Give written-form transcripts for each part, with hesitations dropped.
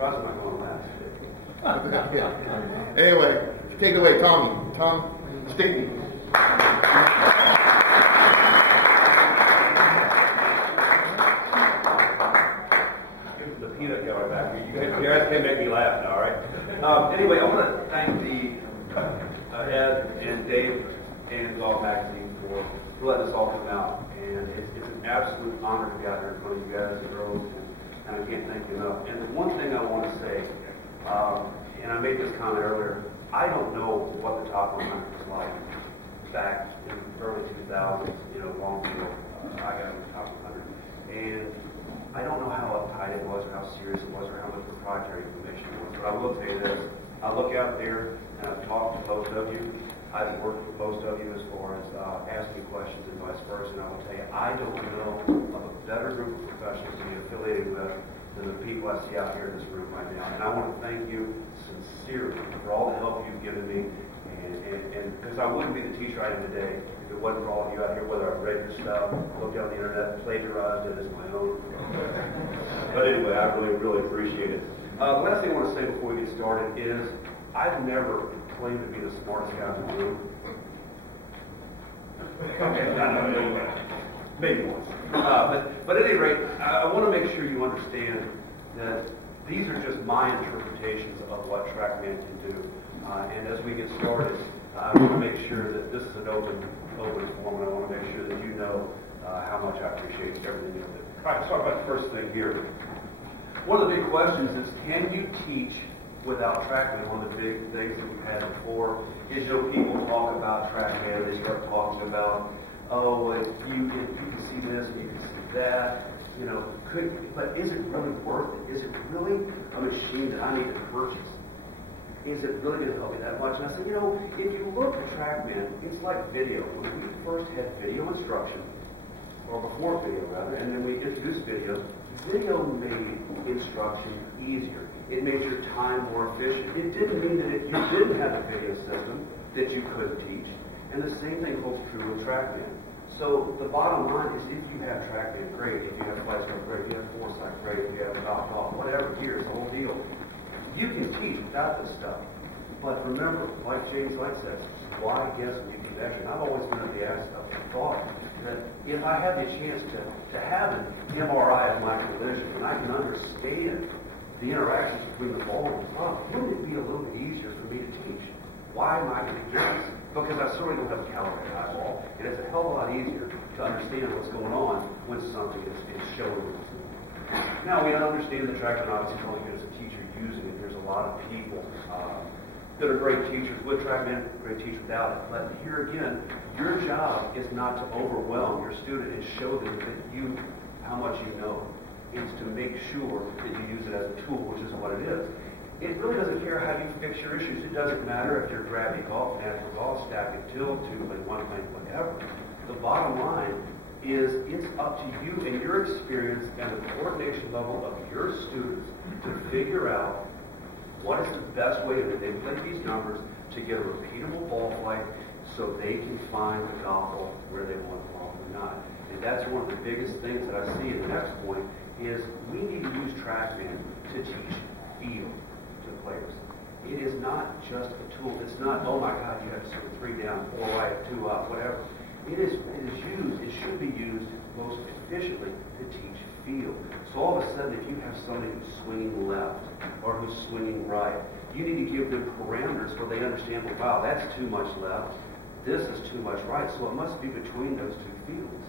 surprised I'm not going last. Anyway, take it away, Tommy. Tom Stickney. Give the peanut gallery back here. You guys can't make me laugh now, all right? Anyway, I want to thank the Ed and Dave and Golf Magazine for letting us all come out. And it's an absolute honor to be out here in front of you guys and girls, and I can't thank you enough. And the one thing I want to say, and I made this comment earlier, I don't know what the top 100 was like back in the early 2000s, long ago. I got in the top 100. And I don't know how uptight it was or how serious it was or how much proprietary information it was. But I will tell you this. I look out there and I've talked to both of you. I've worked with most of you as far as asking questions and vice versa. And I will tell you, I don't know of a better group of professionals to be affiliated with than the people I see out here in this room right now. And I want to thank you sincerely for all the help you've given me. And because I wouldn't be the teacher I am today if it wasn't for all of you out here, whether I've read your stuff, looked on the internet, plagiarized it as my own. But anyway, I really, really appreciate it. The last thing I want to say before we get started is I've never claimed to be the smartest guy in the room. Okay, no, maybe once. But at any rate, I want to make sure you understand that these are just my interpretations of what Trackman can do. And as we get started, I want to make sure that this is an open forum, and I want to make sure that you know how much I appreciate everything you do. All right, let's talk about the first thing here. One of the big questions is, can you teach without Trackman? One of the big things that we've had before is, people talk about Trackman, they start talking about, if you can see this and you can see that, but is it really worth it? Is it really a machine that I need to purchase? Is it really going to help me that much? And I said, if you look at Trackman, it's like video. When we first had video instruction, or before video rather, and then we introduced video made instruction easier. It made your time more efficient. It didn't mean that if you didn't have a video system that you couldn't teach. And the same thing holds true with Trackman. So the bottom line is, if you have Trackman, great. If you have FlightScope, great. If you have Foresight, great. If you have Golf, whatever, here's the whole deal. You can teach without this stuff. But remember, like James Light says, why guess when you can measure? And I've always been of the thought that if I have the chance to have an MRI of my collision and I can understand the interactions between the ball and the club, wouldn't it be a little bit easier for me to teach? Why am I going to do this? Because I certainly don't have a calibrated eyeball, and it's a hell of a lot easier to understand what's going on when something is showing. Now, we understand that Trackman obviously is only good as a teacher using it. There's a lot of people that are great teachers with Trackman, great teachers without it. But here again, your job is not to overwhelm your student and show them that how much you know. It's to make sure that you use it as a tool, which is what it is. It really doesn't care how you fix your issues. It doesn't matter if you're gravity golf, natural golf, stack and tilt, two-lane, one-lane, whatever. The bottom line is it's up to you and your experience and the coordination level of your students to figure out what is the best way to manipulate these numbers to get a repeatable ball flight so they can find the golf ball where they want the ball or not. And that's one of the biggest things that I see in the next point is we need to use Trackman to teach feel to players. It is not just a tool. It's not, oh my God, you have to sort of 3 down, 4 right, 2 up, whatever. It should be used most efficiently to teach feel. So all of a sudden, if you have somebody who's swinging left or who's swinging right, you need to give them parameters where they understand, well, wow, that's too much left, this is too much right, so it must be between those two fields.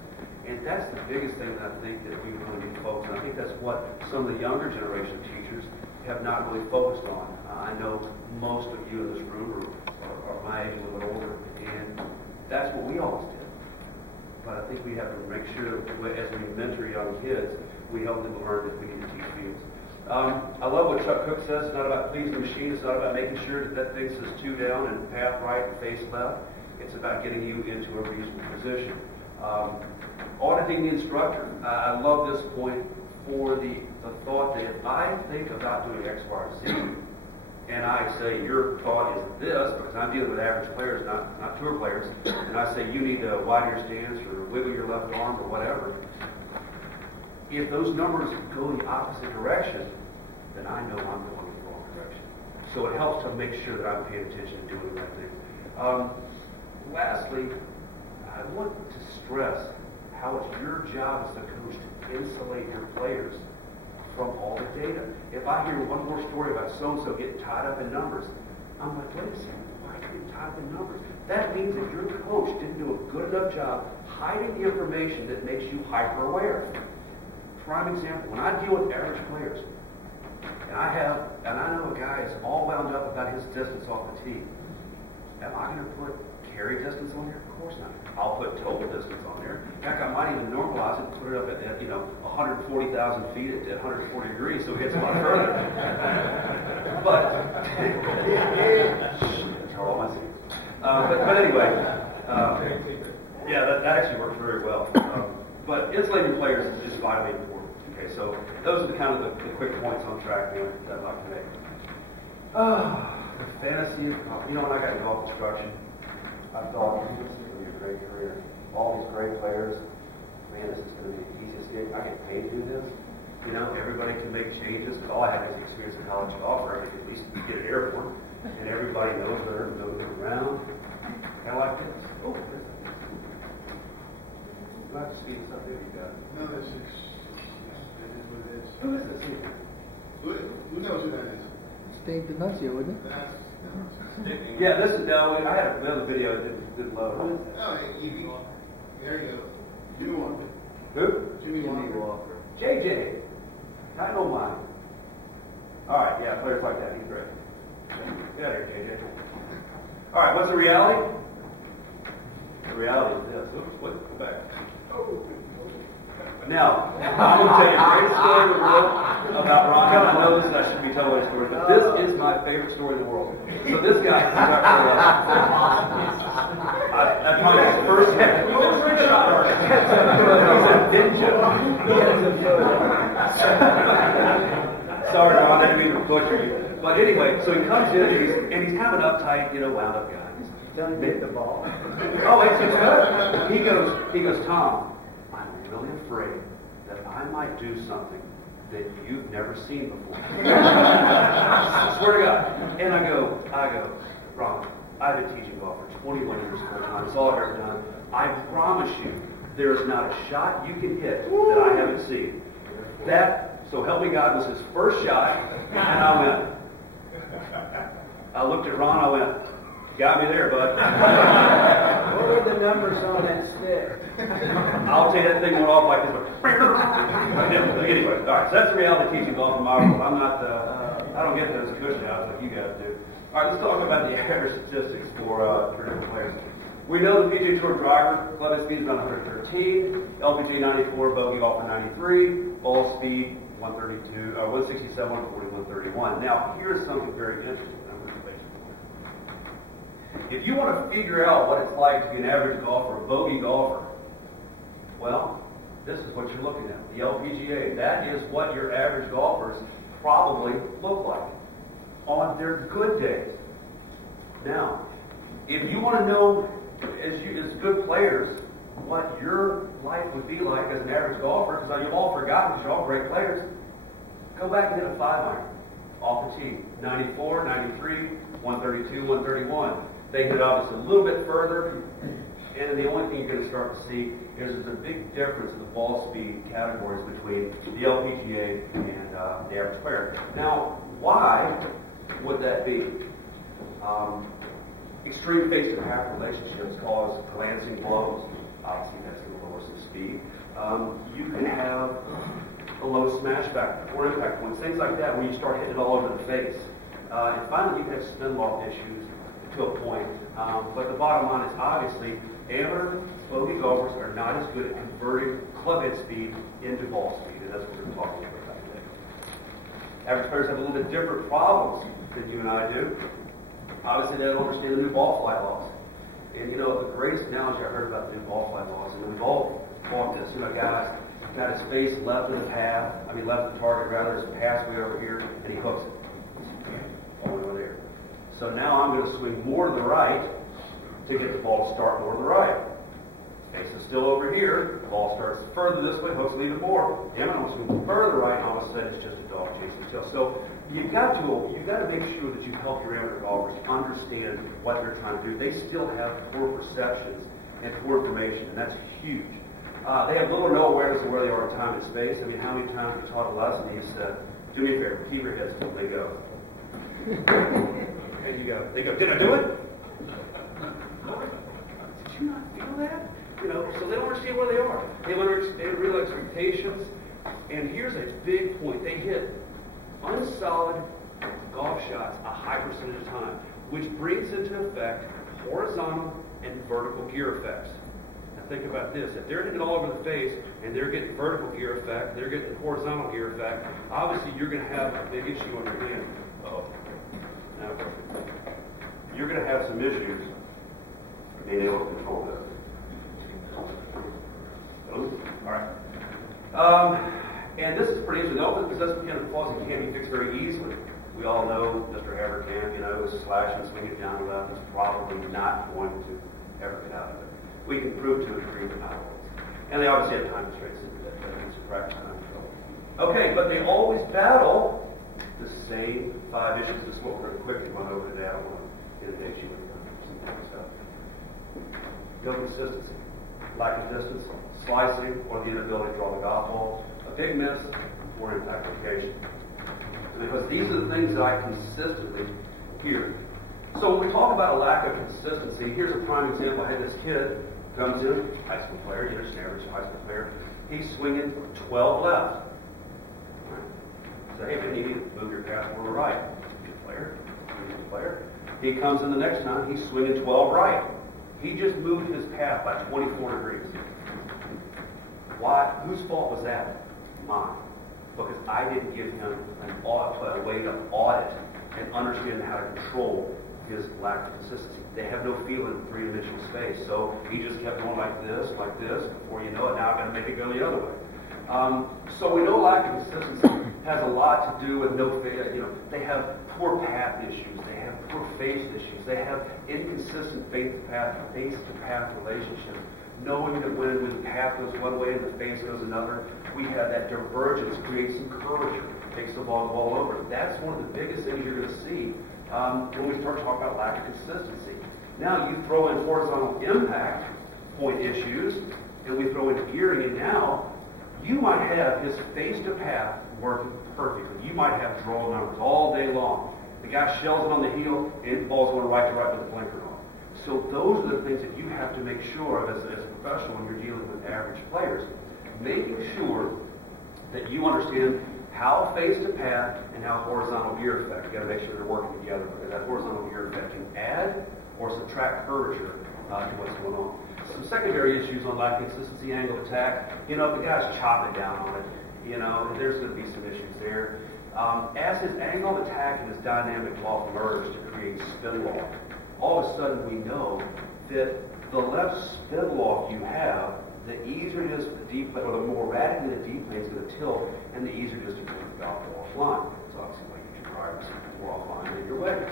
And that's the biggest thing that I think that we really need to focus on. I think that's what some of the younger generation of teachers have not really focused on. I know most of you in this room are my age, a little bit older, and that's what we always did. But I think we have to make sure that as we mentor young kids, we help them learn that we need to teach fields. I love what Chuck Cook says. It's not about pleasing the machine. It's not about making sure that thing says 2 down and path right and face left. It's about getting you into a reasonable position. Auditing the instructor. I love this point for the thought that if I think about doing X, Y, or Z, and I say your thought is this, because I'm dealing with average players, not tour players, and I say you need to widen your stance or wiggle your left arm or whatever, if those numbers go the opposite direction, then I know I'm going in the wrong direction. So it helps to make sure that I'm paying attention and doing the right thing. Lastly, I want to stress how it's your job as a coach to insulate your players from all the data. If I hear one more story about so-and-so getting tied up in numbers, I'm like, wait a second, why are you getting tied up in numbers? That means that your coach didn't do a good enough job hiding the information that makes you hyper-aware. Prime example, when I deal with average players, and I know a guy is all wound up about his distance off the tee. Am I going to put carry distance on there? Of course not. I'll put total distance on there. In fact, I might even normalize it and put it up at 140,000 feet at 140 degrees, so it gets a lot further. But that's all I see. But anyway, yeah, that actually works very well. But insulating players is vitally important. Okay, so those are the kind of the quick points on Trackman that I'd like to make. The fantasy of golf. When I got in golf instruction, I thought, this is going to be a great career. All these great players, man, this is going to be the easiest gig. I get paid to do this. Everybody can make changes. Because all I had was experience in college golf, where I could at least get an airborne, and everybody knows where to go around. Kind of like this. Oh, there's that. Do I have to speed this up there? You got it. No, that is what it is. Who is this here? Who knows who that is? Steve Denuncio, wouldn't it? That's Stickney. Yeah, this is I had another video that didn't load. Who is that? Oh, Evie. There you go. Jimmy Walker. Who? Jimmy Walker. JJ. I know mine. All right, yeah, players like that. He's great. Get out of here, JJ. All right, what's the reality? The reality is this. Oops, wait, go back. Now, I'm going to tell you a great story in the world about Ron. I know this, I shouldn't be telling a story, but this is my favorite story in the world. So this guy is I found his first hit. He's a Sorry, Ron, I didn't mean to butcher you. But anyway, so he comes in and he's kind of an uptight, wound up guy. Don't hit the ball. Oh, it's good. He goes, Tom, I'm really afraid that I might do something that you've never seen before. I swear to God. And I go, Ron, I've been teaching golf for 21 years full time. It's all I've ever done. I promise you, there is not a shot you can hit that I haven't seen. That, so help me God, was his first shot, and I looked at Ron, I went, got me there, bud. What were the numbers on that stick? I'll tell you, that thing went off like this. Anyway, all right, so that's the reality of teaching golf in my world. I don't get those cushion outs like you guys do. All right, let's talk about the average statistics for different players. We know the PGA Tour driver, club head speed is around 113, LPGA 94, bogey golfer 93, ball speed 132, 167, 140, 131. Now, here's something very interesting. If you want to figure out what it's like to be an average golfer, a bogey golfer, well, this is what you're looking at. The LPGA, that is what your average golfers probably look like on their good days. Now, if you want to know, as good players, what your life would be like as an average golfer, because you've all forgotten because you're all great players, go back and hit a 5-iron off the tee. 94, 93, 132, 131. They hit obviously a little bit further, and the only thing you're going to start to see is there's a big difference in the ball speed categories between the LPGA and the average player. Now, why would that be? Extreme face-to-half relationships cause glancing blows. Obviously, that's going to lower some speed. You can have a low smash back or impact points, things like that, when you start hitting it all over the face. And finally, you can have spin loft issues to a point. But the bottom line is obviously amateur bogey golfers are not as good at converting club head speed into ball speed, and that's what we're talking about today. Average players have a little bit different problems than you and I do. Obviously, they don't understand the new ball flight laws. And the greatest analogy I heard about the new ball flight laws, and we've all fought this. Guys got his face left of the path, left of the target rather, his path's way over here, and he hooks it. All the way over there. So now I'm going to swing more to the right to get the ball to start more to the right. Face is still over here. The ball starts further this way, hooks leave it more. Damn it, I'm going to move further right, and all of a sudden it's just a dog chasing tail. So you've got to make sure that you help your amateur golfers understand what they're trying to do. They still have poor perceptions and poor information, and that's huge. They have little or no awareness of where they are in time and space. I mean, how many times have you taught a lesson and you said, do me a favor, keep your head still. They go. And you go. They go, did I do it? Did you not feel that? You know, so they don't understand where they are. They have real expectations. And here's a big point. They hit unsolid golf shots a high percentage of time, which brings into effect horizontal and vertical gear effects. Now think about this. If they're hitting it all over the face and they're getting vertical gear effect, they're getting horizontal gear effect, obviously you're going to have a big issue on your hand. Oh. Now, you're going to have some issues being able to control this. All right. And this is pretty interesting. The ultimate possessive kind of flaws that can't be fixed very easily. We all know Mr. Haverkamp, slash and swing it down and left is probably not going to ever get out of it. We can prove to a degree that not always. And they obviously have time constraints that needs to practice time control. Okay, but they always battle the same 5 issues. This is what we're going to quickly run over today. I don't want to inundate you with some kind of stuff. No consistency, lack of distance, slicing, or the inability to draw the golf ball, a big miss, or impact location. Because these are the things that I consistently hear. So when we talk about a lack of consistency, here's a prime example. I had this kid comes in, high school player, just an average high school player. He's swinging 12 left. So, hey, man, you need to move your path forward right. Good player. Good player. He comes in the next time, he's swinging 12 right. He just moved his path by 24 degrees. Why? Whose fault was that? Mine. Because I didn't give him a way to audit and understand how to control his lack of consistency. They have no feeling in three-dimensional space, so he just kept going like this. Before you know it, now I'm going to make it go the other way. So we know lack of consistency has a lot to do with they have poor path issues, they have poor face issues, they have inconsistent face-to-path relationships. Knowing that when the path goes one way and the face goes another, we have that divergence, creates some curvature, takes the ball all over. That's one of the biggest things you're going to see when we start talking about lack of consistency. Now you throw in horizontal impact point issues, and we throw in gearing, and now you might have his face-to-path working perfectly. You might have draw numbers all day long. The guy shells it on the heel, and the ball's going right to right with the blinker on. So those are the things that you have to make sure of as a professional when you're dealing with average players. Making sure that you understand how face-to-path and how horizontal gear effect. You've got to make sure they're working together, because that horizontal gear effect can add or subtract curvature to what's going on. Some secondary issues on lack of consistency, angle of attack. If the guy's chopping down on it, there's going to be some issues there. As his angle of attack and his dynamic loft merge to create spin loft, all of a sudden we know that the less spin loft you have, the easier it is for the deep plane, or the more radically the deep plane is going to tilt, and the easier it is to move the golf ball offline. It's obviously why you get your drivers more offline than your wedges.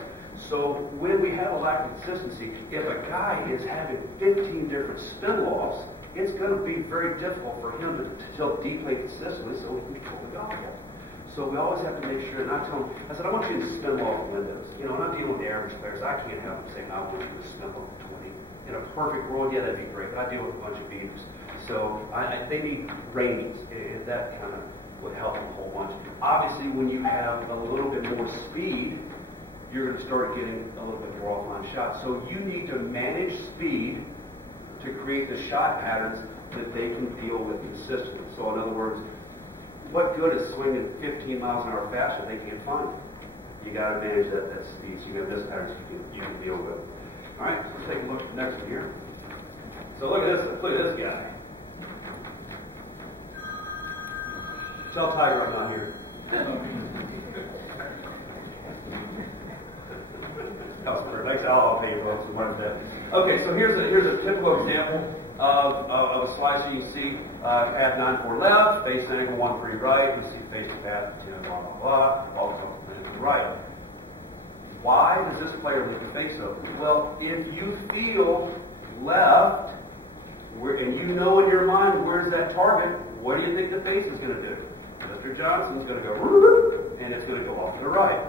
So when we have a lack of consistency, if a guy is having 15 different spin lofts, it's going to be very difficult for him to tilt deep plane consistently so he can control the golf ball. So we always have to make sure, and I tell them, I said, I want you to spin loft windows. When I'm dealing with the average players, I can't have them saying, I want you to spin loft 20. In a perfect world, yeah, that'd be great, but I deal with a bunch of beaters. So they need ratings, and that kind of would help them a whole bunch. Obviously, when you have a little bit more speed, you're going to start getting a little bit more offline shots. So you need to manage speed to create the shot patterns that they can deal with consistently. So in other words, what good is swinging 15 miles an hour faster? They can't find it. You got to manage that speed. So you have this patterns you can deal with. All right, let's take a look at the next one here. So look at this. Look at this guy. Tell Tiger I'm not here. I'll pay you folks and run that. Okay, so here's a typical example of a slicer. You can see path 9-4 left, face angle 1-3 right. You see face path 10 blah blah blah. All to the right. Why does this player leave the face open? Well, if you feel left, And you know in your mind where's that target. What do you think the face is going to do? Mr. Johnson's going to go, and it's going to go off to the right.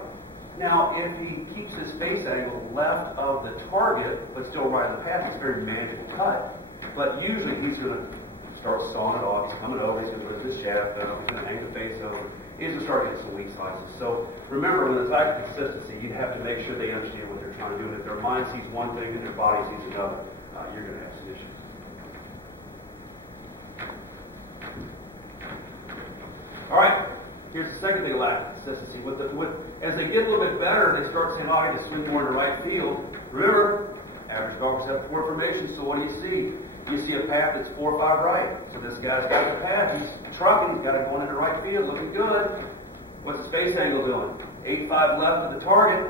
Now, if he keeps his face angle left of the target, but still right on the path, it's a very manageable cut. But usually he's going to start sawing it off. He's coming over. He's going to lift his shaft up. He's going to hang the face over. He's going to start getting some weak slices. So remember, when it's lack of consistency, you have to make sure they understand what they're trying to do. And if their mind sees one thing and their body sees another, you're going to have some issues. All right. Here's the second thing, lack of consistency. As they get a little bit better, they start saying, I can swing more in the right field. Remember, average golfers have poor information, so what do you see? You see a path that's 4 or 5 right. So this guy's got the path. He's trucking. He's got it going into right field, looking good. What's his face angle doing? 8-5 left of the target,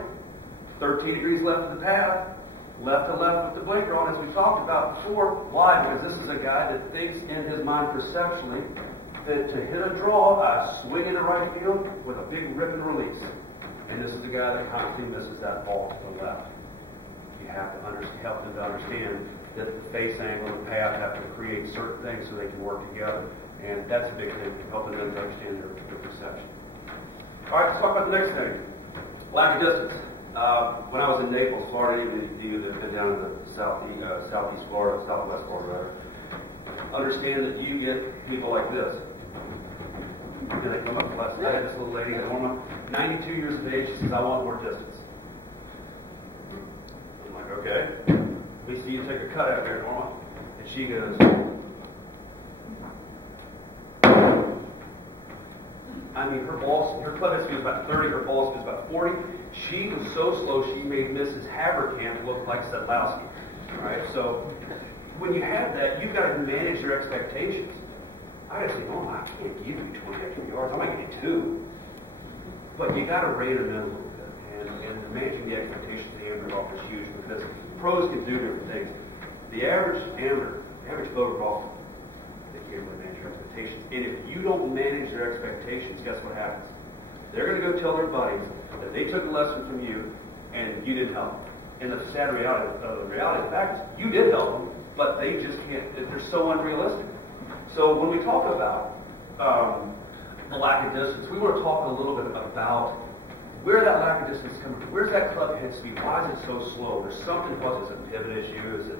13 degrees left of the path, left to left with the blinker on, as we talked about before. Why? Because this is a guy that thinks in his mind perceptually that to hit a draw, I swing into right field with a big rip and release. And this is the guy that constantly misses that ball to the left. You have to help them to understand that the face angle and the path have to create certain things so they can work together. And that's a big thing, helping them to understand their perception. All right, let's talk about the next thing. Lack of distance. When I was in Naples, Florida, any of you that have been down in the southeast Florida, southwest Florida, understand that you get people like this. And they come up to us. I had this little lady at Norma, 92 years of age. She says, I want more distance. I'm like, okay. We see you take a cut out there, Norma. And she goes, I mean, her club head speed was about 30, her ball speed was about 40. She was so slow, she made Mrs. Haberkamp look like Sedlowski. Right? So, when you have that, you've got to manage your expectations. I got to say, oh, I can't give you 20 extra yards. I might give you 2. But you got to rein them in a little bit. And managing the expectations of the amateur golfer is huge, because pros can do different things. The average amateur, average voter golfer, they can't really manage their expectations. And if you don't manage their expectations, guess what happens? They're going to go tell their buddies that they took a lesson from you and you didn't help them. And the sad reality of the fact is, you did help them, but they just can't. They're so unrealistic. So when we talk about the lack of distance, we want to talk a little bit about where that lack of distance is coming from. Where's that club head speed? Why is it so slow? There's something causes a pivot issue, is it,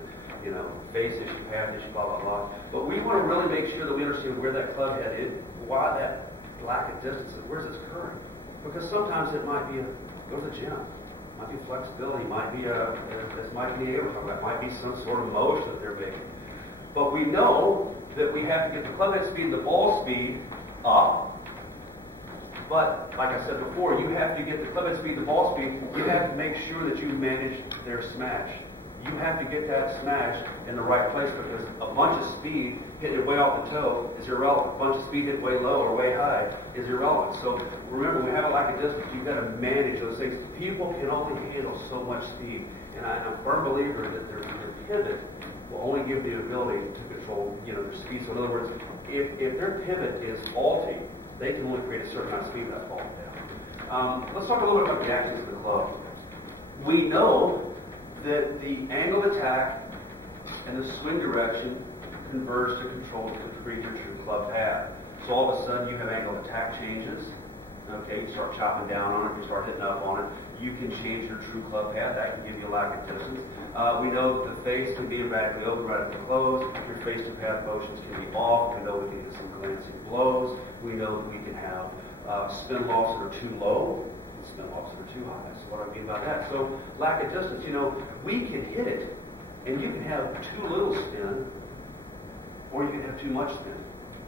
face issue, path issue, blah, blah, blah. But we want to really make sure that we understand where that club head is, why that lack of distance, and where's it occurring. Because sometimes it might be go to the gym. It might be flexibility, might be this might be able to, it might be some sort of motion that they're making. But we know that we have to get the club head speed and the ball speed up. But, like I said before, you have to get the club head speed, the ball speed. You have to make sure that you manage their smash. You have to get that smash in the right place, because a bunch of speed hitting it way off the toe is irrelevant. A bunch of speed hit way low or way high is irrelevant. So remember, when we have a lack of distance, you've got to manage those things. People can only handle so much speed. And I'm a firm believer that their pivot will only give the ability to control their speed. So in other words, if their pivot is faulty, they can only create a certain amount of speed with that ball. Let's talk a little bit about the actions of the club. We know that the angle of attack and the swing direction converge to control to create your true club path. So all of a sudden you have angle of attack changes. Okay, you start chopping down on it, you start hitting up on it. You can change your true club path. That can give you a lack of distance. We know that the face can be erratically open, radically closed. Your face-to-path motions can be off. We know we can get some glancing blows. We know that we can have spin lofts that are too low and spin lofts that are too high. So what do I mean by that? So lack of distance. We can hit it, and you can have too little spin, or you can have too much spin.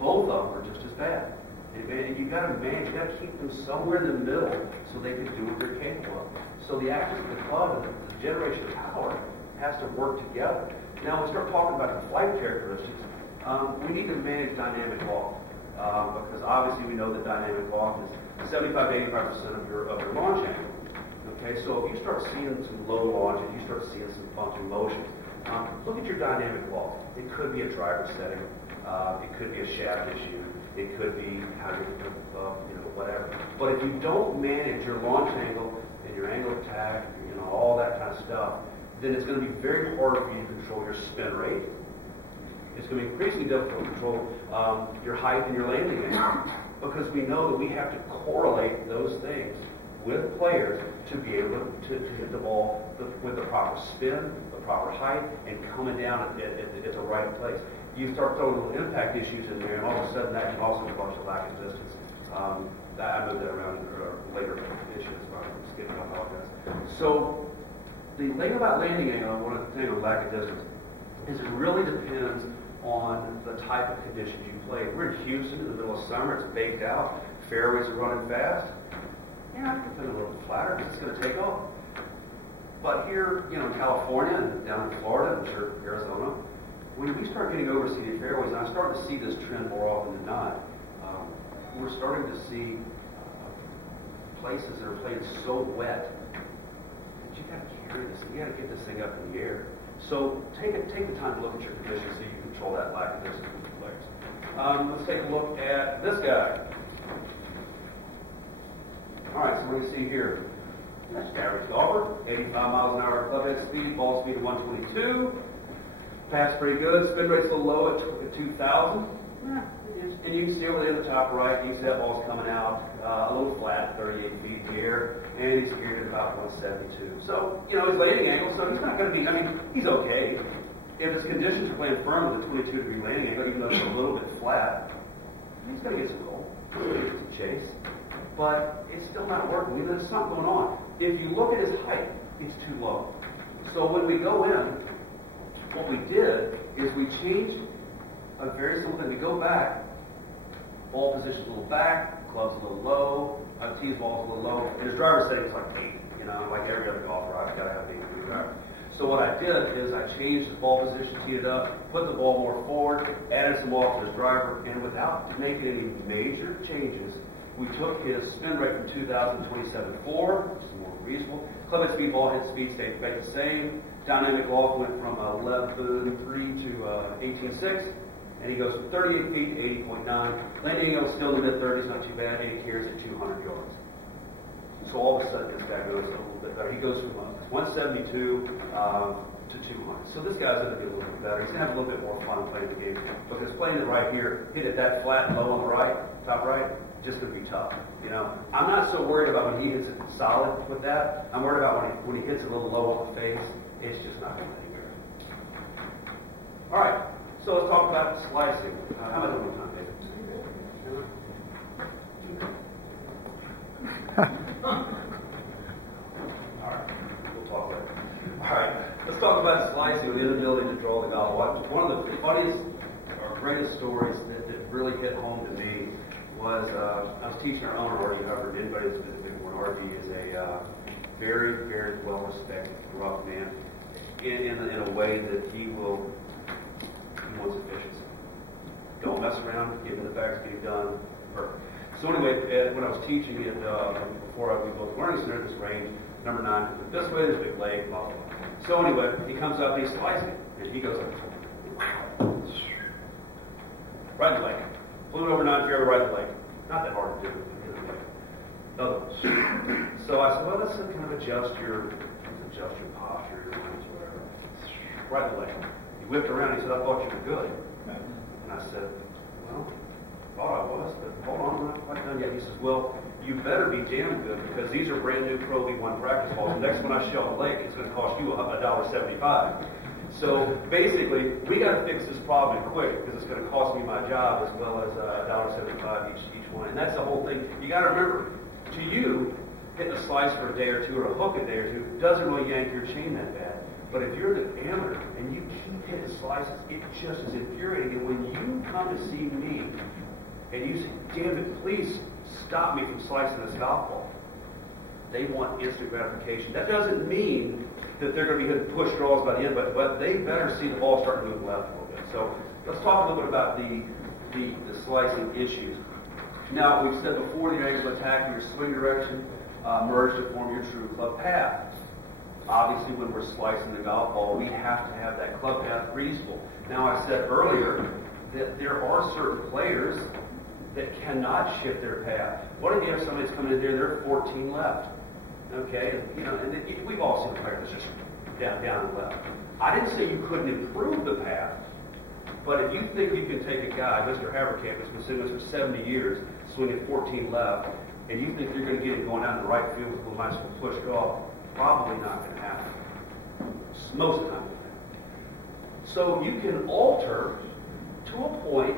Both of them are just as bad. And you've got to manage, you've got to keep them somewhere in the middle so they can do what they're capable of. So the actions of the club and the generation of power has to work together. Now, when we start talking about the flight characteristics, we need to manage dynamic golf. Because obviously we know that dynamic golf is 75 to 85% of your launch angle. Okay, so if you start seeing some low launches, you start seeing some funky motions, look at your dynamic golf. It could be a driver setting. It could be a shaft issue. It could be how you're doing the club, whatever. But if you don't manage your launch angle and your angle of attack, all that kind of stuff, then it's going to be very hard for you to control your spin rate. It's going to be increasingly difficult to control your height and your landing angle, because we know that we have to correlate those things with players to be able to hit the ball with the proper spin, the proper height, and coming down at the right place. You start throwing little impact issues in there, and all of a sudden that can also cause a lack of distance. I moved that around in later issues, but I'm skipping off all this. So the thing about landing angle, I want to tell you, lack of distance, is it really depends on the type of conditions you play. We're in Houston in the middle of summer, it's baked out, fairways are running fast. Yeah, I can put it a little flatter because it's going to take off. But here, in California and down in Florida and Arizona, when we start getting overseeded fairways, and I start to see this trend more often than not, we're starting to see places that are playing so wet that you got to carry this. You got to get this thing up in the air. So take the time to look at your conditions so you can control that lack of distance with the players. Let's take a look at this guy. All right, so what do you see here? That's average golfer, 85 miles an hour club head speed, ball speed of 122. Pass pretty good. Spin rate's a little low at 2,000. And you can see over there in the top right, you can see that ball's coming out a little flat, 38 feet here, and he's geared at about 172. So, his landing angle, so he's not going to be, he's okay. If his conditions are playing firm with a 22-degree landing angle, even though it's a little bit flat, he's going to get some roll. He's going to get some chase. But it's still not working. There's something going on. If you look at his height, it's too low. So when we go in, what we did is we changed a very simple thing. We go back, ball position's a little back, club's a little low, tee's ball's a little low, and his driver setting's like 8. Like every other golfer, I've got to have 8 degree driver. So what I did is I changed the ball position, teed it up, put the ball more forward, added some ball to his driver, and without making any major changes, we took his spin rate from 2,000 to 27.4, which is more reasonable. Club head speed, ball head speed stayed about the same. Dynamic loft went from 11.3 to 18.6, and he goes from 38 feet to 80.9. Landing angle still in the mid-30s, not too bad, and he carries at 200 yards. So all of a sudden, this guy goes a little bit better. He goes from 172 to 200. So this guy's going to be a little bit better. He's going to have a little bit more fun playing the game, because playing it right here, hit it that flat and low on the right, top right, just going to be tough. I'm not so worried about when he hits it solid with that. I'm worried about when he hits it a little low on the face. It's just not going to be good. All right, so let's talk about slicing. How much of time, David? All right, we'll talk later. All right, let's talk about slicing and the inability to draw the golf ball. One of the funniest or greatest stories that really hit home to me was I was teaching our own RD. However, anybody that's been before an RD is a very, very well-respected rough man in a way that he wants efficiency. Don't mess around. Give him the facts. Get it done. Perfect. So anyway, when I was teaching it before we built the learning center, this range, number 9, this way, there's a big leg, blah, blah, blah. So anyway, he comes up and he's slicing it, and he goes right in the leg. Flew it over 9 fairway, right in the leg. Not that hard to do. Another one. So I said, well, let's kind of adjust your posture, your range, whatever. Right in the leg. He whipped around. He said, I thought you were good. And I said, well, thought I was, but hold on, I'm not quite done yet. He says, well, you better be damn good, because these are brand new Pro V1 practice balls. The next one I show on the lake is going to cost you $1.75. So basically, we got to fix this problem quick, because it's going to cost me my job as well as $1.75 each one. And that's the whole thing. You got to remember, to you, hitting a slice for a day or two or a hook a day or two doesn't really yank your chain that bad. But if you're the amateur and you keep hitting slices, it just is infuriating. And when you come to see me and you say, damn it, please stop me from slicing this golf ball, they want instant gratification. That doesn't mean that they're going to be hitting push draws by the end, but they better see the ball start to move left a little bit. So let's talk a little bit about the slicing issues. Now, we've said before, the angle of attack and your swing direction merge to form your true club path. Obviously, when we're slicing the golf ball, we have to have that club path reasonable. Now, I said earlier that there are certain players that cannot shift their path. What if you have somebody that's coming in there, they're 14 left? Okay, and we've all seen a player that's just down and left. I didn't say you couldn't improve the path. But if you think you can take a guy, Mr. Haverkamp, who's been doing this for 70 years, swinging 14 left, and you think you're going to get him going out in the right field with a nice push golf, probably not going to happen. Most of the time. So you can alter, to a point,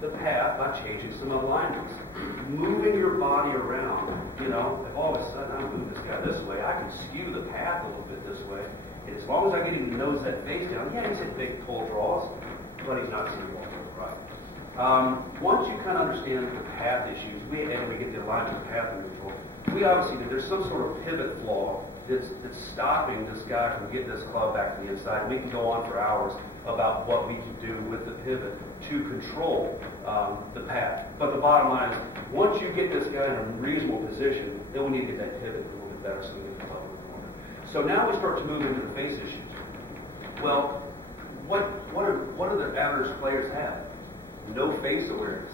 the path by changing some alignments. Moving your body around. You know, if all of a sudden I move this guy this way, I can skew the path a little bit this way. And as long as I get him to nose that face down, yeah, he's hit big pull draws, but he's not seeing the ball to the right. Once you kind of understand the path issues, and we get the alignment of path under control, we obviously, there's some sort of pivot flaw that's stopping this guy from getting this club back to the inside. And we can go on for hours about what we can do with the pivot to control the path. But the bottom line is, once you get this guy in a reasonable position, then we need to get that pivot a little bit better so we get the club in the corner. So now we start to move into the face issues. Well, what do the average players have? No face awareness.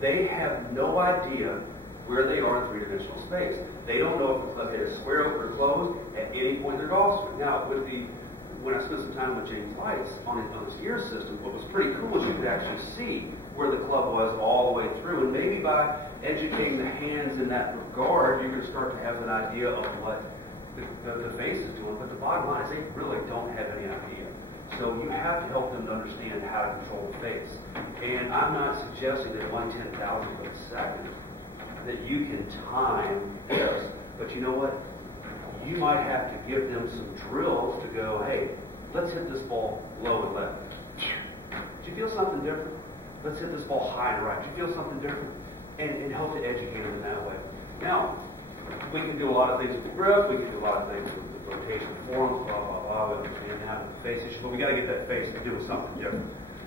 They have no idea where they are in three-dimensional space. They don't know if the club head is square open or closed at any point in their golf swing. Now, when I spent some time with James Lights on his gear system, what was pretty cool is you could actually see where the club was all the way through. And maybe by educating the hands in that regard, you're going to start to have an idea of what the face is doing. But the bottom line is they really don't have any idea. So you have to help them to understand how to control the face. And I'm not suggesting that 1/10,000th of a second that you can time this. But you know what? You might have to give them some drills to go, hey, let's hit this ball low and left. Do you feel something different? Let's hit this ball high and right. Do you feel something different? And help to educate them in that way. Now, we can do a lot of things with the grip. We can do a lot of things with the rotation forms, blah, blah, blah. We understand how to the face issue. But we got to get that face to do something different.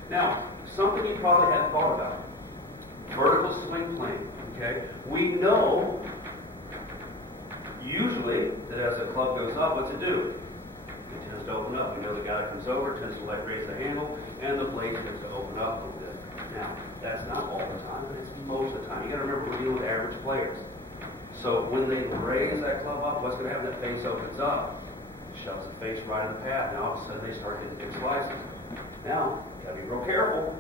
Now, something you probably hadn't thought about. Vertical swing plane. Okay? We know usually that as the club goes up, what's it do? It tends to open up. We know the guy that comes over tends to raise the handle, and the blade tends to open up a little bit. Now, that's not all the time, but it's most of the time. You got to remember we're dealing with average players. So when they raise that club up, what's going to happen? That face opens up, shoves the face right in the path. Now all of a sudden they start hitting big slices. Now, got to be real careful.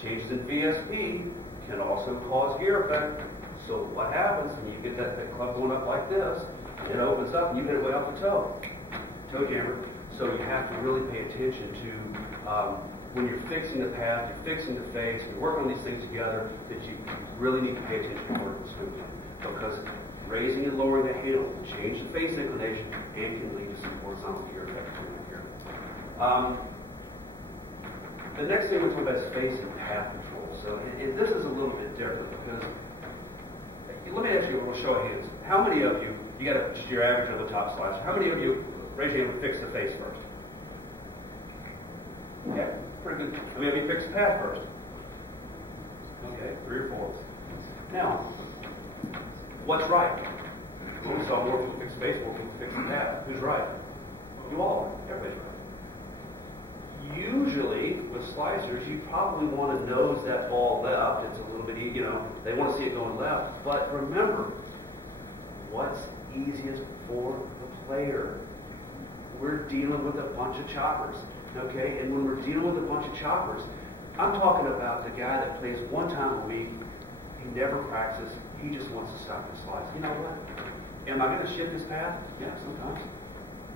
Changes in VSP can also cause gear effect. So what happens when you get that club going up like this, it opens up and you hit it way off the toe jammer. So you have to really pay attention to when you're fixing the path, you're fixing the face, you're working on these things together, that you really need to pay attention to vertical swing plane. Because raising and lowering the handle can change the face inclination and can lead to some horizontal gear effect here. The next thing we're talking about is face and path control. So and this is a little bit different because let me ask you a show of hands. How many of you got just your average of the top slicer, how many of you raise your hand and fix the face first? Yeah, pretty good. How many of you fix the path first? Okay, 3 or 4. Now, what's right? Well, we saw more people fix the face, more people fix the path. Who's right? You all are. Everybody's right. Usually, with slicers, you probably want to nose that ball left. It's a little bit, they want to see it going left. But remember, what's easiest for the player? We're dealing with a bunch of choppers, okay? And when we're dealing with a bunch of choppers, I'm talking about the guy that plays one time a week. He never practices. He just wants to stop and slice. You know what? Am I going to shift his path? Yeah, sometimes.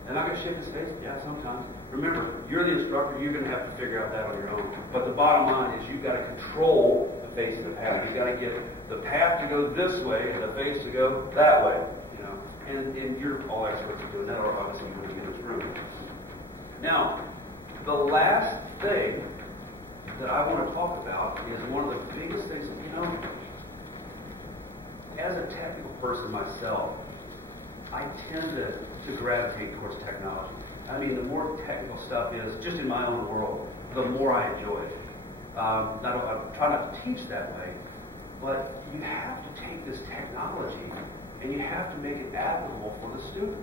Am I going to shift his face? Yeah, sometimes. Remember, you're the instructor. You're going to have to figure out that on your own. But the bottom line is you've got to control the face of the path. You've got to get the path to go this way and the face to go that way. And you're all experts at doing that, or obviously you wouldn't be in this room. Now, the last thing that I want to talk about is one of the biggest things, as a technical person myself, I tend to gravitate towards technology. I mean, the more technical stuff is, just in my own world, the more I enjoy it. I try not to teach that way, but you have to take this technology and you have to make it applicable for the student.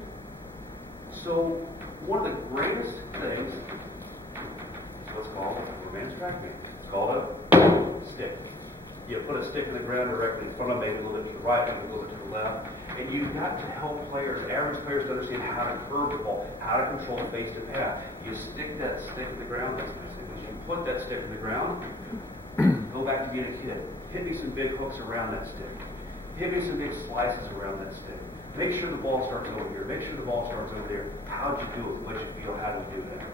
So one of the greatest things is what's called a man's Trackman. It's called a stick. You put a stick in the ground directly in front of them, maybe a little bit to the right, maybe a little bit to the left. And you've got to help players, average players, to understand how to curve the ball, how to control the face to path. You stick that stick in the ground, that's basically, you put that stick in the ground, go back to being a kid. Hit me some big hooks around that stick. Hit me some big slices around that stick. Make sure the ball starts over here. Make sure the ball starts over there. How'd you do it? What'd you feel? How did you do that?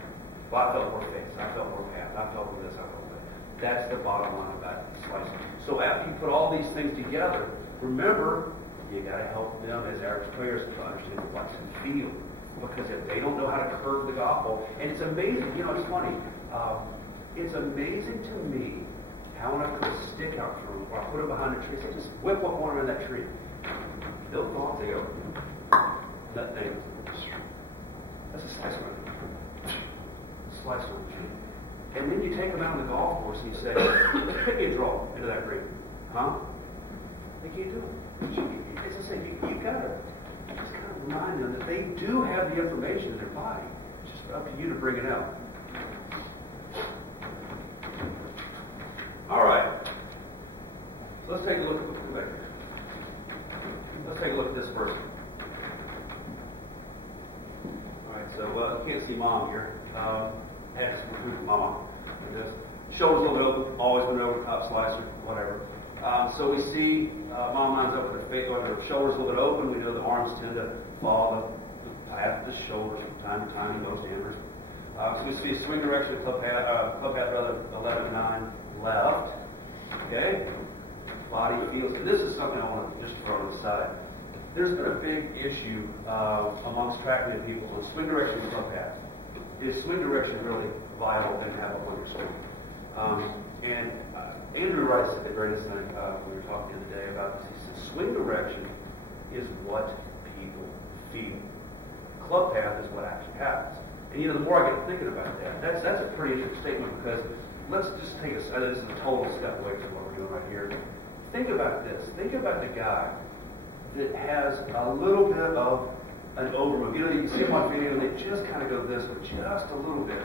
Well, I felt more face. I felt more path. I felt more this. I felt that. That's the bottom line of that slicing. So after you put all these things together, remember, you got to help them as average players to understand what's in feel. Because if they don't know how to curve the golf ball, and it's amazing, it's funny. It's amazing to me how when I put a stick out for them, or I put it behind a tree, they just whip up one around that tree. They'll go off, they go, that thing. That's a slice one. Slice one tree. And then you take them out on the golf course and you say, pick me a draw into that green. Huh? They can't do it. It's the same. You've got to just kind of remind them that they do have the information in their body. It's just up to you to bring it out. All right. So let's take a look at the back here. Let's take a look at this person. All right. So you can't see Mom here. Had to recruit Mama. Shoulders a little bit open. Always been over the top slicer. Whatever. So we see Mom lines up with the shoulders a little bit open. We know the arms tend to fall the path of the shoulders from time to time in most amateurs. So we see swing direction, club hat rather 11-9 left. Okay? Body feels. And this is something I want to just throw on the side. There's been a big issue amongst Trackman people on swing direction and club hat. Is swing direction really vital and have a wonder swing? And Andrew writes it very nice thing we were talking the other day about this. He says swing direction is what people feel. Club path is what actually happens. And the more I get thinking about that, that's a pretty interesting statement because let's just take this is a total step away from what we're doing right here. Think about this. Think about the guy that has a little bit of an overmove. You see him on video and they just kind of go this way, just a little bit.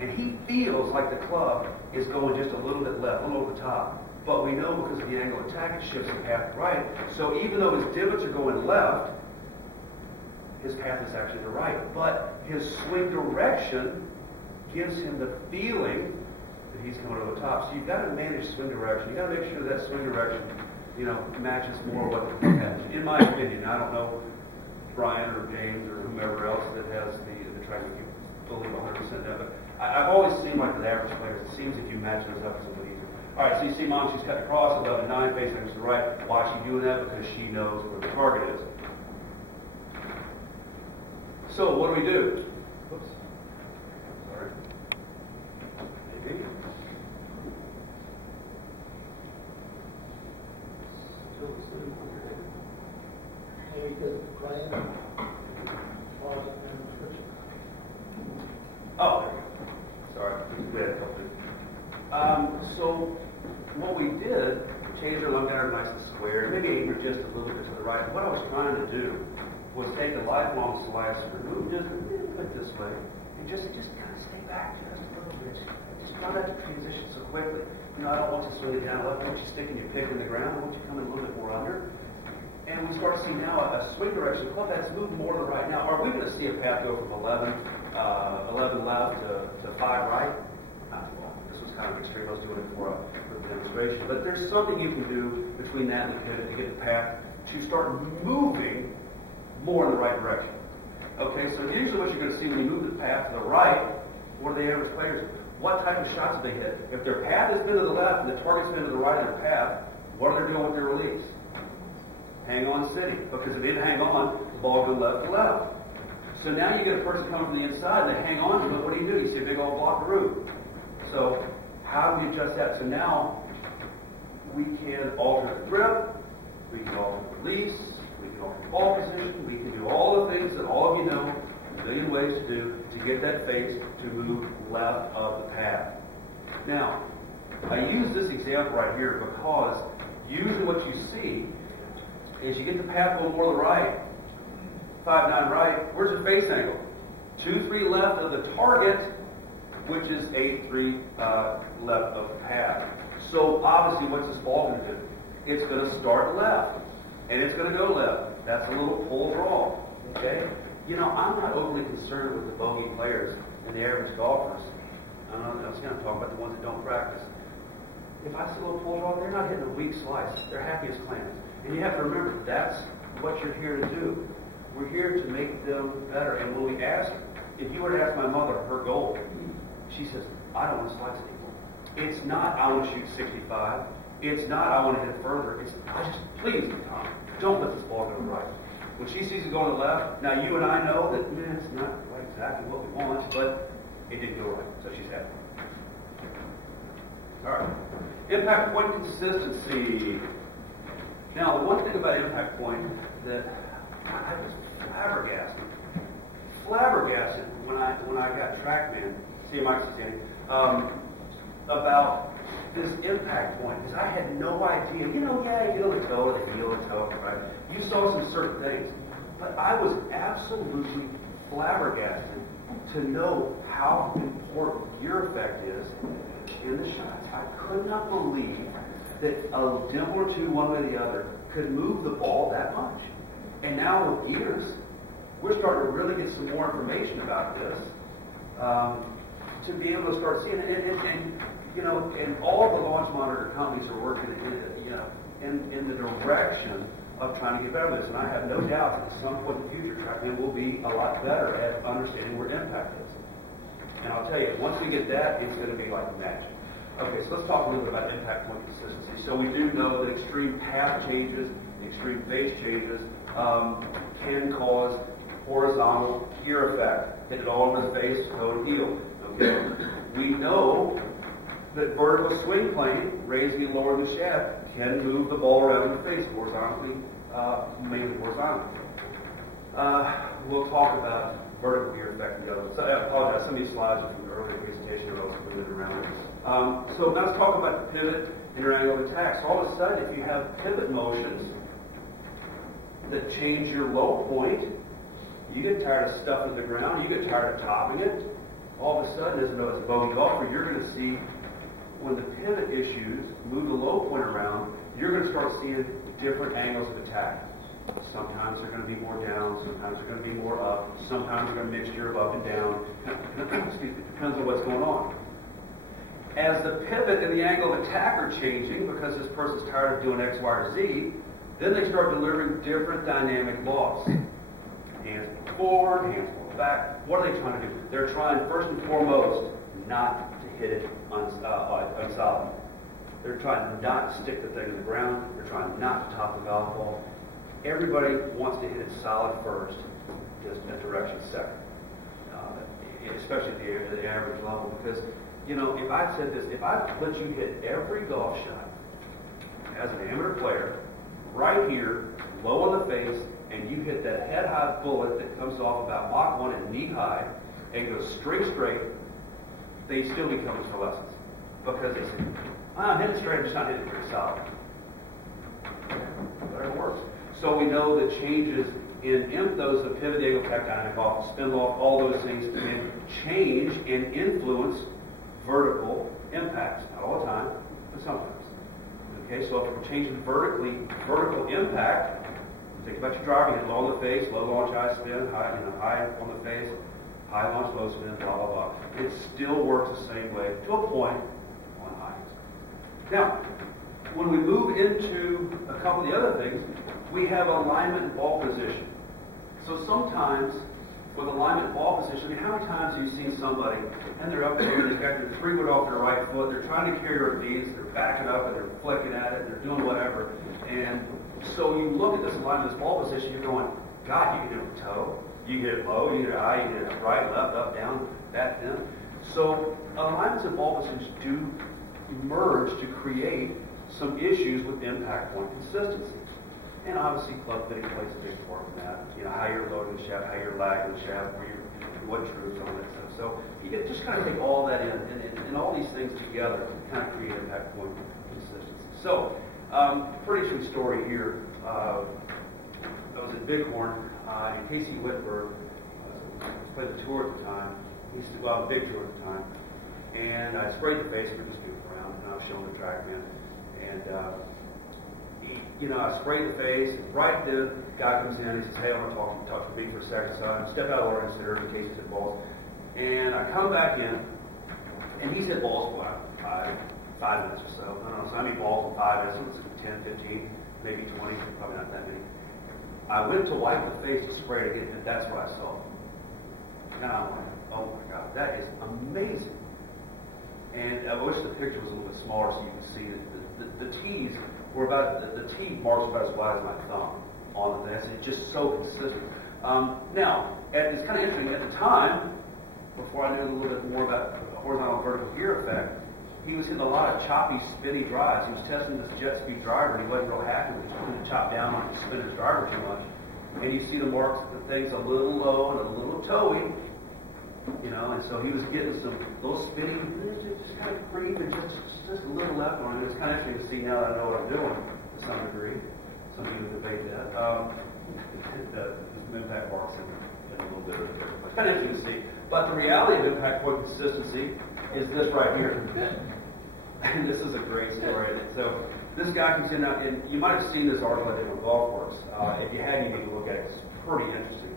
And he feels like the club is going just a little bit left, a little over the top. But we know because of the angle of attack, it shifts the path right. So even though his divots are going left, his path is actually to the right. But his swing direction gives him the feeling that he's coming over the top. So you've got to manage swing direction. You've got to make sure that swing direction, matches more what the club has. In my opinion, I don't know Brian or James or whomever else that has the Trackman. You believe 100% that, but I've always seen like with average players, it seems if you match those up, it's a little easier. All right, so you see Mom, she's cut across 11-9, facing to the right. Why is she doing that? Because she knows where the target is. So what do we do? Whoops. Sorry. Maybe. Oh, there we go. Sorry, we had a couple things. So what we did, changed our lung guard nice and square, maybe aimed just a little bit to the right. What I was trying to do was take a lifelong slicer, move just a little bit this way, and just kind of stay back just a little bit. Just try not to transition so quickly. I don't want you to swing it down left. I want you sticking your pick in the ground. I want you coming a little bit more under. And we start to see now a swing direction. Club that's moving more to the right. Now, are we going to see a path go from 11 left to 5 right? Not too long. This was kind of extreme. I was doing it for a demonstration. But there's something you can do between that and the pivot to get the path to start moving more in the right direction. Okay, so usually what you're going to see when you move the path to the right, what are the average players? What type of shots do they hit? If their path has been to the left and the target's been to the right of their path, what are they doing with their release? Hang on city. Because if they didn't hang on, the ball goes left to left. So now you get a person coming from the inside and they hang on to it. What do? You see a big old block of root. So how do we adjust that? So now we can alter the grip, we can alter the release, we can alter the ball position, we can do all the things that all of you know, a million ways to do to get that face to move left of the path. Now, I use this example right here because usually what you see is you get the path going more to the right, 5-9 right. Where's the face angle? 2-3 left of the target. which is 8-3 left of the path. So obviously, what's this ball going to do? It's going to start left, and it's going to go left. That's a little pull draw. Okay? You know, I'm not overly concerned with the bogey players and the average golfers. I was going to talk about the ones that don't practice. If I see a little pull draw, they're not hitting a weak slice. They're happy as clams. And you have to remember, that's what you're here to do. We're here to make them better. And when we ask, if you were to ask my mother her goal, she says, I don't want to slice anymore. It's not, I want to shoot 65. It's not, I want to hit further. It's, I just, please, Tom, don't let this ball go right. When she sees it going to the left, now you and I know that, man, it's not quite exactly what we want, but it did go right, so she's happy. All right. Impact point consistency. Now, the one thing about impact point that I was flabbergasted when I got Trackman, see Mike's standing, about this impact point, because I had no idea. You know, yeah, you feel the toe, and you feel the toe, right? You saw some certain things, but I was absolutely flabbergasted to know how important your effect is in the shots. I could not believe that a dimple or two, one way or the other, could move the ball that much. And now with years, we're starting to really get some more information about this to be able to start seeing it. And you know, and all the launch monitor companies are working in the direction of trying to get better at this. And I have no doubt that at some point in the future, Trackman will be a lot better at understanding where impact is. And I'll tell you, once we get that, it's going to be like magic. Okay, so let's talk a little bit about impact point consistency. So we do know that extreme path changes, extreme phase changes can cause horizontal gear effect. Hit it all in the face, toe to heel. Okay, we know that vertical swing plane, raising and lowering the shaft, can move the ball around in the face horizontally, mainly horizontally. We'll talk about vertical gear effect in the other one. So I apologize, some of these slides are from the earlier presentation are also moving around. So now let's talk about the pivot and your angle of attack. So all of a sudden, if you have pivot motions that change your low point, you get tired of stuffing the ground, you get tired of topping it, all of a sudden, as a bogey golfer, you're going to see when the pivot issues move the low point around, you're going to start seeing different angles of attack. Sometimes they're going to be more down, sometimes they're going to be more up, sometimes they're going to mixture of up and down. Excuse me, depends on what's going on. As the pivot and the angle of attack are changing, because this person's tired of doing X, Y, or Z, then they start delivering different dynamic loss. Hands forward, hands back. What are they trying to do? They're trying, first and foremost, not to hit it unsolid. They're trying not to stick the thing in the ground. They're trying not to top the golf ball. Everybody wants to hit it solid first, just a direction second, especially at the average level. Because, you know, if I said this, if I let you hit every golf shot as an amateur player, right here, low on the face, and you hit that head-high bullet that comes off about Mach 1 at knee-high and goes straight, they still be coming for lessons. Because they say, I'm hitting straight, I'm just not hitting pretty solid. But it works. So we know that changes in those, the pivot, angle, attack, dynamic off, spin off, all those things can change and influence vertical impacts. Not all the time, but sometimes. Okay, so if we're changing vertical impact, think about your driver, hit low on the face, low launch, high spin, high on the face, high launch, low spin, blah, blah, blah. It still works the same way to a point on highs. Now, when we move into a couple of the other things, we have alignment and ball position. So sometimes with alignment and ball position, I mean, how many times have you seen somebody and they're up there, they've got their 3 foot off their right foot, they're trying to carry their knees, they're backing up and they're flicking at it, they're doing whatever. And so you look at this alignment, this ball position, you're going, God, you can hit it with toe, you can hit it low, you can hit it high, you can hit it right, left, up, down, back, thin. So alignments and ball positions do merge to create some issues with impact point consistency. And obviously club fitting plays a big part in that. You know, how you're loading the shaft, how you're lagging the shaft, what grooves, all that stuff. So you can just kind of take all that in and all these things together to kind of create impact point consistency. So, pretty true story here. I was at Bighorn, and Casey Whitberg was playing the tour at the time. He used to go out on the big tour at the time. And I sprayed the face for just moving around, and I was showing the Trackman. And, I sprayed the face, and right then, the guy comes in, he says, hey, I want to talk to me for a second, so I step out of the ordinance center in case he's hit balls. And I come back in, and he's hit balls for about 5 minutes or so. I don't know, so how many balls in 5 minutes? So it's 10, 15, maybe 20, probably not that many. I went to wipe the face to spray it again, and that's what I saw. And I'm like, oh my God, that is amazing. And I wish the picture was a little bit smaller so you could see it. The T's were about, the T marks were about as wide as my thumb on the thing. It's just so consistent. Now, it's kind of interesting. At the time, before I knew a little bit more about the horizontal and vertical gear effect, he was hitting a lot of choppy, spinny drives. He was testing this jet speed driver, and he wasn't real happy with it. He was putting the chop down on to spin his driver too much. And you see the marks, the thing's a little low and a little toey. And so he was getting some little spinning, just kind of creep and just a little left on it. It's kind of interesting to see now that I know what I'm doing to some degree. Some people debate that. The impact marks in a little bit of a different place. Kind of interesting to see. But the reality of impact point consistency is this right here. And this is a great story. So this guy comes in, and you might have seen this article I did on GolfWorks. If you hadn't, you need to look at it. It's pretty interesting.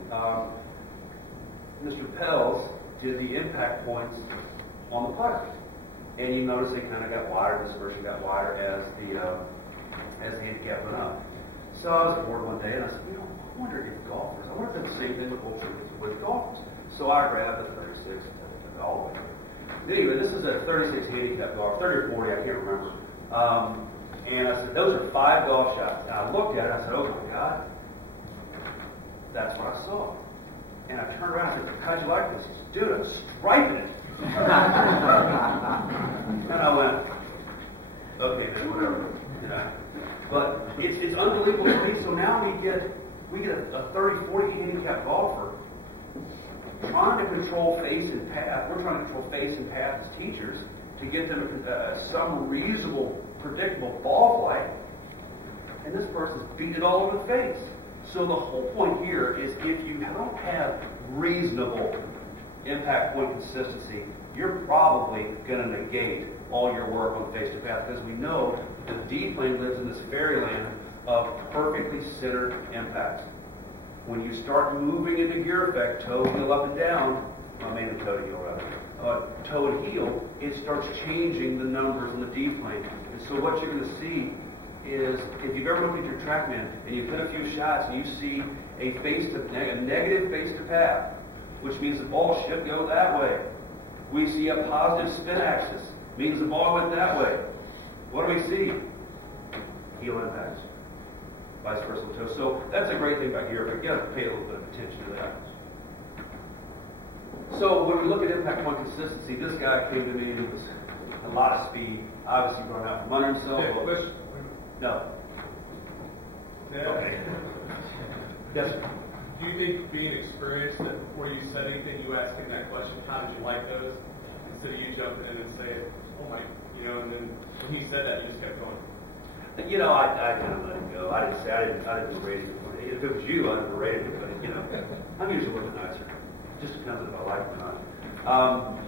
Mr. Pels did the impact points on the putter. And you notice they kind of got wider, dispersion got wider as the handicap went up. So I was bored one day, and I said, I wonder if golfers, I wonder if that's the same thing with golfers. So I grabbed the 36 all the way through. Anyway, this is a 36 handicap golf, 30 or 40, I can't remember. And I said, those are 5 golf shots. And I looked at it, and I said, oh my God, that's what I saw. And I turned around and said, how'd you like this? He said, dude, I'm striping it. And I went, okay, then whatever. But it's unbelievable to me. So now we get a 30, 40 handicap golfer trying to control face and path. We're trying to control face and path as teachers to get them some reasonable, predictable ball flight. And this person's beating it all over the face. So the whole point here is if you don't have reasonable impact point consistency, you're probably going to negate all your work on face to path, because we know the D-plane lives in this fairyland of perfectly centered impacts. When you start moving into gear effect, toe, heel, up and down, mainly toe to heel rather, toe and heel, it starts changing the numbers on the D-plane. And so what you're going to see is, if you've ever looked at your Trackman and you've hit a few shots and you see a negative face to path, which means the ball should go that way. We see a positive spin axis, means the ball went that way. What do we see? Heel impacts. Vice versa with toe. So that's a great thing about gear, but you got to pay a little bit of attention to that. So when we look at impact point consistency, this guy came to me and he was a lot of speed, obviously run out from under himself. Okay, No. Yeah. Okay. Yes. Do you think being experienced that before you said anything, you ask him that question, how did you like those? Instead of you jumping in and saying, oh my, and then when he said that, you just kept going. I kind of let it go. I didn't rate it. If it was you, I'd have rated it, but I'm usually a little bit nicer. It just depends if I like it or not.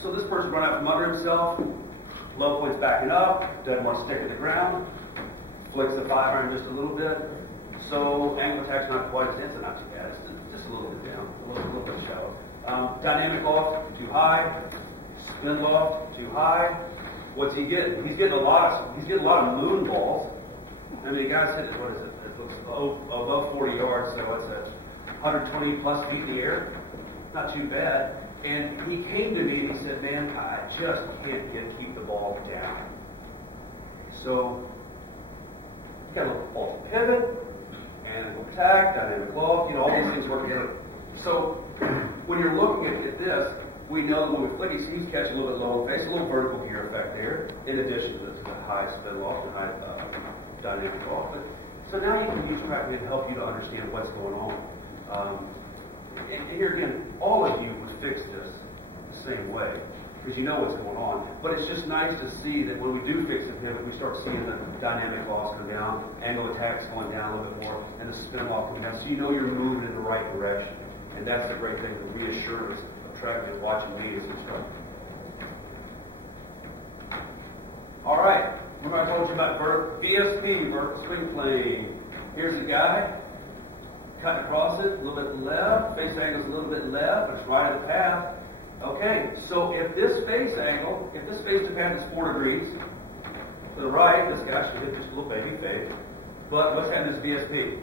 So this person run out from under himself, low points backing up, doesn't want to stick to the ground, flicks the 5-iron just a little bit. So angle attack's not quite as dense, and not too bad. It's just a little bit down, a little bit shallow. Dynamic loft too high, spin loft too high. What's he getting? He's getting a lot of moon balls. I mean, the guy's hitting, what is it? It looks above 40 yards, so what's that? 120 plus feet in the air. Not too bad. And he came to me and he said, man, I just can't keep the ball down. So, you got a little false pivot, angle attack, dynamic loft, all these things work together. So, when you're looking at this, we know that when we flick, he's catching a little bit low face, a little vertical gear effect there, in addition to the high spin loft and high dynamic loft. So now you can use Trackman to help you to understand what's going on. And here again, all of you would fix this the same way, because you know what's going on. But it's just nice to see that when we do fix it here, that we start seeing the dynamic loss come down, angle attacks going down a little bit more, and the spin loft coming down, so you know you're moving in the right direction. And that's the great thing, the reassurance of Trackman watching me as instructor. All right, remember I told you about VSP, vertical swing plane. Here's a guy, cutting across it, a little bit left, face angle's a little bit left, but it's right of the path. Okay, so if this face to path is 4 degrees, to the right, this guy should hit just a little baby fade. But what's happening is VSP?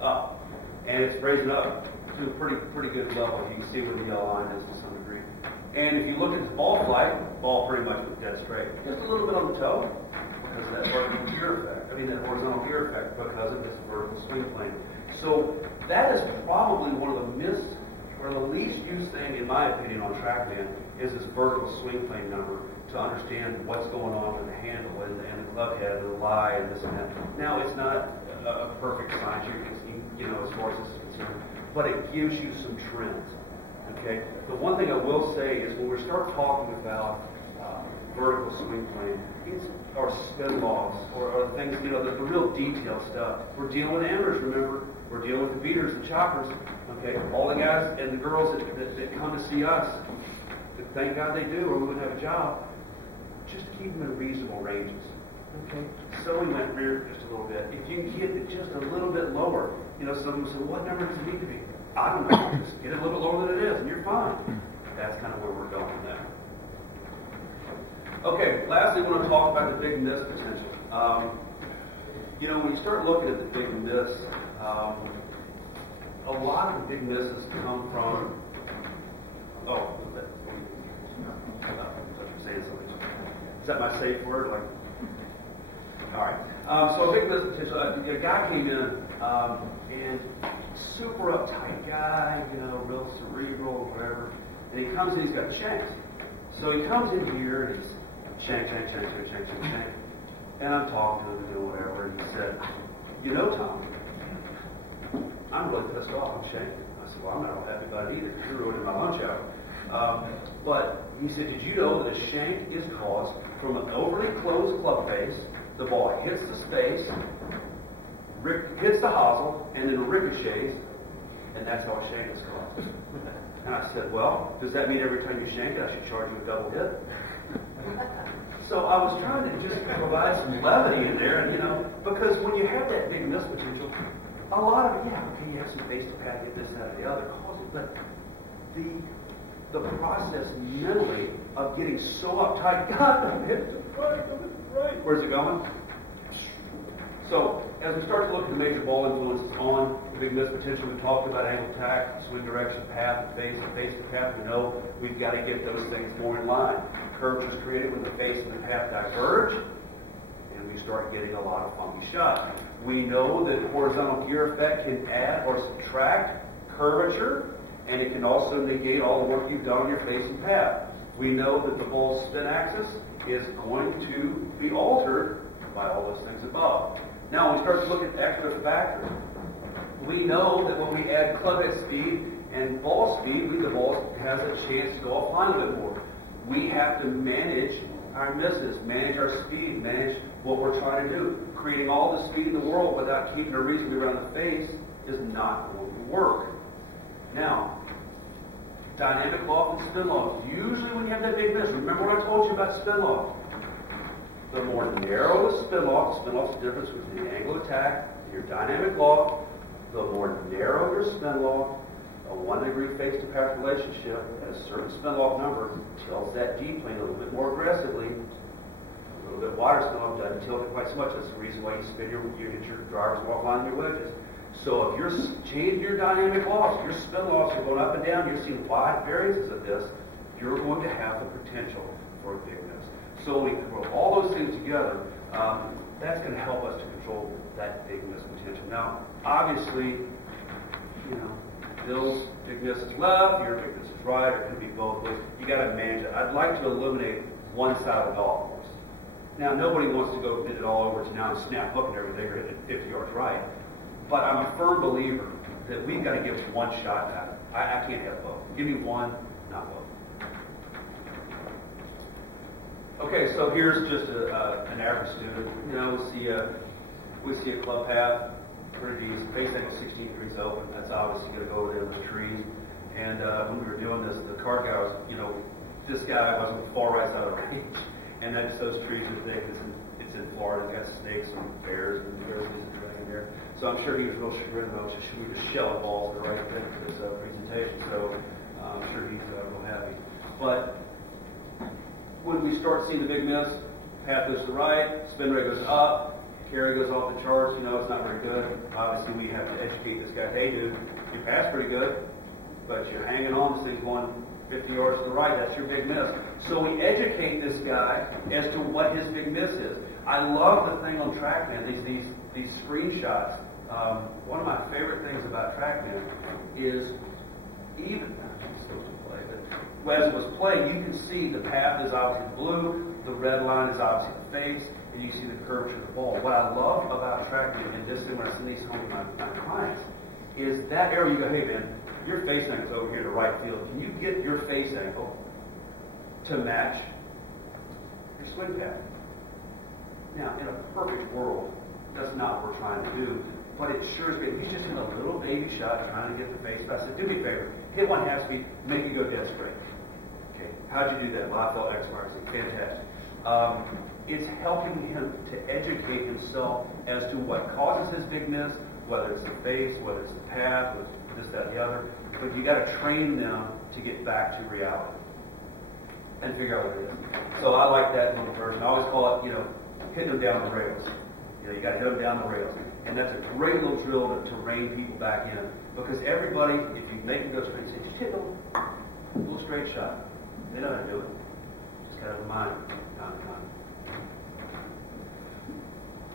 Up. And it's raising up to a pretty good level. You can see where the yellow line is to some degree. And if you look at his ball flight, ball pretty much was dead straight. Just a little bit on the toe because of that vertical gear effect. that horizontal gear effect because of this vertical swing plane. So that is probably one of the least used thing, in my opinion, on Trackman is this vertical swing plane number to understand what's going on with the handle and the club head and the lie and this and that. Now, it's not a perfect science, as far as this is concerned, but it gives you some trends. Okay. The one thing I will say is when we start talking about vertical swing plane, or spin loss, or things, the real detailed stuff. We're dealing with amateurs, remember. We're dealing with the beaters, the choppers. Okay. All the guys and the girls that come to see us, thank God they do, or we wouldn't have a job. Just keep them in reasonable ranges. Okay. So we went rear just a little bit. If you can get it just a little bit lower, some say, what number does it need to be? I don't know. Just get it a little bit lower than it is, and you're fine. That's kind of where we're going with that. Okay, lastly, I want to talk about the big miss potential. When you start looking at the big miss, a lot of the big misses come from. Oh, I'm saying something. Is that my safe word? All right. So a big miss potential. A guy came in and super uptight guy, real cerebral, whatever. And he comes in, he's got shanks. So he comes in here and he's shank. And I'm talking to him and doing whatever. And he said, Tom, I'm really pissed off. I'm shanked. I said, well, I'm not all happy about it either because you're ruining my lunch hour. But he said, did you know that a shank is caused from an overly closed club face? The ball hits the space, hits the hosel, and then ricochets, and that's how a shank is caused. And I said, well, does that mean every time you shank it, I should charge you a double hit? So I was trying to just provide some levity in there, and because when you have that big miss potential, a lot of it, you have some face to pat, get this, that, or the other, causes it, but the process mentally of getting so uptight, God, I'm hitting it right. Where's it going? So, as we start to look at the major ball influences on the big miss potential, we talked about angle attack, swing direction, path, face to path. We know we've got to get those things more in line. Curvature is created when the face and the path diverge, and we start getting a lot of funky shots. We know that horizontal gear effect can add or subtract curvature, and it can also negate all the work you've done on your face and path. We know that the ball's spin axis is going to be altered by all those things above. Now, when we start to look at extra factors, we know that when we add club head speed and ball speed, the ball has a chance to go offline a little bit more. We have to manage our misses, manage our speed, manage what we're trying to do. Creating all the speed in the world without keeping it reasonably around the face is not going to work. Now, dynamic loft and spin loft. Usually when you have that big miss, remember what I told you about spin loft. The more narrow the spin loft's the difference between the angle of attack and your dynamic loft. The more narrow your spin loft, a 1 degree face to path relationship at a certain spin loft number tilts that D plane a little bit more aggressively. A little bit wider spin loft doesn't tilt it quite so much. That's the reason why you hit your drivers walk line and your wedges. So if you're changing your dynamic lofts, your spin lofts are going up and down, you're seeing wide variances of this, you're going to have the potential for a big miss. So when we put all those things together, that's going to help us to control that big miss potential. Now, obviously, Bill's big miss is left, your big miss is right, or it could be both ways. You got to manage it. I'd like to eliminate one side of the golf course. Now, nobody wants to go hit it all over to now and snap hook and everything or hit it 50 yards right. But I'm a firm believer that we've got to give one shot at it. I can't have both. Give me one, not both. Okay, so here's just an average student. We see a club path, pretty decent, face angle 16 degrees open. That's obviously going to go over there with the trees. And when we were doing this, the card guy was, this guy was on the far right side of the range. And that's those trees are thick. It's in Florida. It's got snakes and bears and there's a dragon there. So I'm sure he was real chagrined about just shooting the shell balls the right thing for this presentation. So I'm sure he's real happy. But when we start seeing the big miss, path goes to the right, spin rate goes up, carry goes off the charts, it's not very good. Obviously, we have to educate this guy. Hey, dude, you passed pretty good, but you're hanging on. This thing's going 50 yards to the right. That's your big miss. So we educate this guy as to what his big miss is. I love the thing on Trackman, these screenshots. One of my favorite things about Trackman is even as it was playing, you can see the path is obviously blue, the red line is obviously the face, and you see the curvature of the ball. What I love about Trackman, and this is when I send these home to my clients, is that area you go, hey man, your face angle is over here to right field. Can you get your face angle to match your swing path? Now, in a perfect world, that's not what we're trying to do, but it sure is great. He's just in a little baby shot trying to get the face. But I said, do me a favor, hit one half speed, make it go dead straight. Okay, how'd you do that? Well, I felt X, Y, Z. Fantastic. It's helping him to educate himself as to what causes his big miss, whether it's the face, whether it's the path, whether it's this, that, and the other. But you got to train them to get back to reality and figure out what it is. So I like that little version. I always call it, hitting them down the rails. You got to hit them down the rails. And that's a great little drill to rein people back in. Because everybody, if you make them go straight, say, just hit a little straight shot. They know how to do it. Just got to remind them.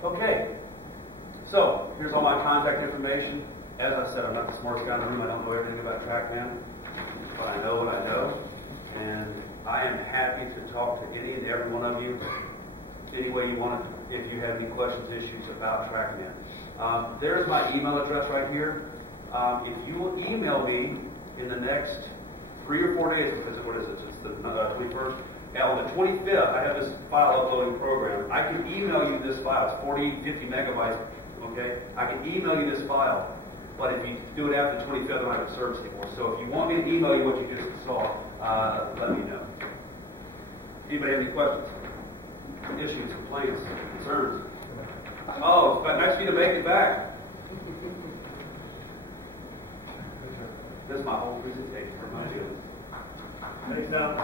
Okay. So, here's all my contact information. As I said, I'm not the smartest guy in the room. I don't know everything about Trackman. But I know what I know. And I am happy to talk to any and every one of you any way you want to, if you have any questions, issues about Trackman. There's my email address right here. If you will email me in the next 3 or 4 days, because what is it? It's the 21st. On the 25th, I have this file uploading program. I can email you this file. It's 40, 50 megabytes. Okay? I can email you this file. But if you do it after the 25th, I don't have a service anymore. So if you want me to email you what you just saw, let me know. Anybody have any questions? Issues, complaints, concerns? Oh, it's nice of you to make it back. This is my whole presentation. Thanks, now.